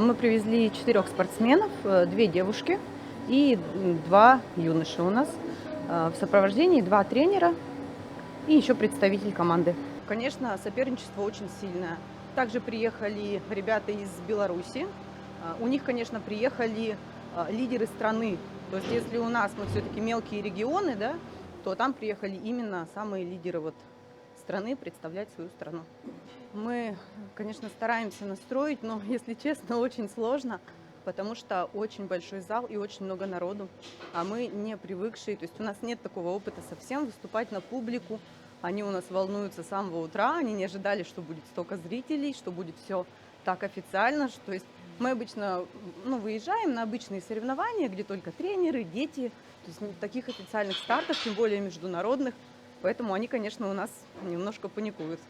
Мы привезли 4 спортсменов, 2 девушки и 2 юноши у нас. В сопровождении 2 тренера и еще представитель команды. Конечно, соперничество очень сильное. Также приехали ребята из Беларуси. У них, конечно, приехали лидеры страны. То есть если у нас мы все-таки мелкие регионы, да, то там приехали именно самые лидеры страны представлять свою страну. Мы, конечно, стараемся настроить, но, если честно, очень сложно, потому что очень большой зал и очень много народу, а мы не привыкшие, то есть у нас нет такого опыта совсем выступать на публику. Они у нас волнуются с самого утра, они не ожидали, что будет столько зрителей, что будет все так официально, то есть мы обычно выезжаем на обычные соревнования, где только тренеры, дети, то есть таких официальных стартов, тем более международных, поэтому они, конечно, у нас немножко паникуют.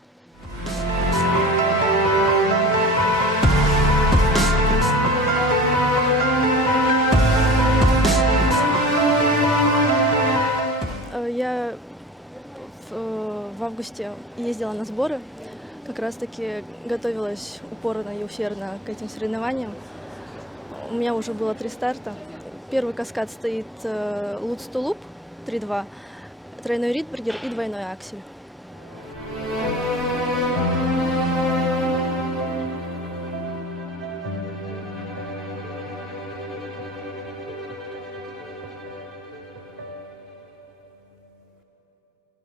Я в августе ездила на сборы, как раз-таки готовилась упорно и усердно к этим соревнованиям. У меня уже было 3 старта. Первый каскад стоит лутс-ту-луп 3-2, тройной ридбергер и двойной аксель.